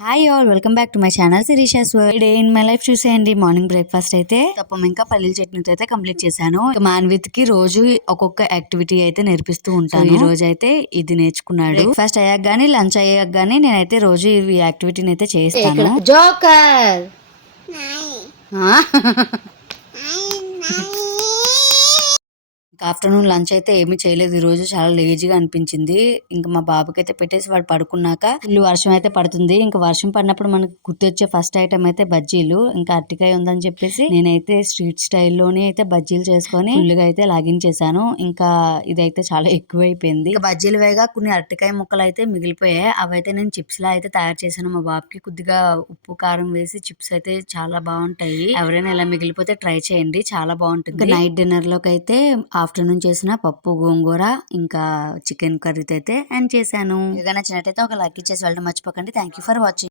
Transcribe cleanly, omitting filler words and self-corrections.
Hi all, welcome back to my channel Sirisha's world. Day in my life చూసేయండి. Morning breakfast అయితే తప్పం ఇంకా పల్లీల చట్నీతో అయితే కంప్లీట్ చేశాను. మాన్విత్ కి రోజు ఒక్కొక్క యాక్టివిటీ అయితే నేర్పిస్తూ ఉంటాను. ఈ రోజు అయితే ఇది నేర్చుకున్నాడు. బ్రేక్ఫాస్ట్ అయ్యాక గానీ లంచ్ అయ్యాక గానీ నేనైతే రోజు ఈ యాక్టివిటీని అయితే చేస్తాను. జోకర్ ఆఫ్టర్నూన్ లంచ్ అయితే ఏమీ చేయలేదు. ఈ రోజు చాలా లేజీగా అనిపించింది. ఇంకా మా బాబుకి అయితే పెట్టేసి వాడు పడుకున్నాక ఇల్లు వర్షం అయితే పడుతుంది. ఇంకా వర్షం పడినప్పుడు మనకు గుర్తొచ్చే ఫస్ట్ ఐటమ్ అయితే బజ్జీలు. ఇంకా అరటికాయ ఉందని చెప్పేసి నేనైతే స్ట్రీట్ స్టైల్లోనే అయితే బజ్జీలు చేసుకొని ఫుల్గా అయితే లాగించేసాను. ఇంకా ఇదైతే చాలా ఎక్కువైపోయింది. ఇంకా బజ్జీలు వేగా కొన్ని అరటికాయ ముక్కలు అయితే మిగిలిపోయాయి. అవైతే నేను చిప్స్ లా అయితే తయారు చేశాను. మా బాబుకి కొద్దిగా ఉప్పు కారం వేసి చిప్స్ అయితే చాలా బాగుంటాయి. ఎవరైనా ఇలా మిగిలిపోతే ట్రై చేయండి, చాలా బాగుంటుంది. నైట్ డిన్నర్ లోకి అయితే ఆఫ్టర్నూన్ చేసిన పప్పు గోంగూర ఇంకా చికెన్ కర్రీతో అయితే ఎండ్ చేశాను. ఏదైనా నచ్చినట్టయితే ఒక లైక్ ఇచ్చేసి వెళ్ళడం మర్చిపోకండి. Thank you for watching.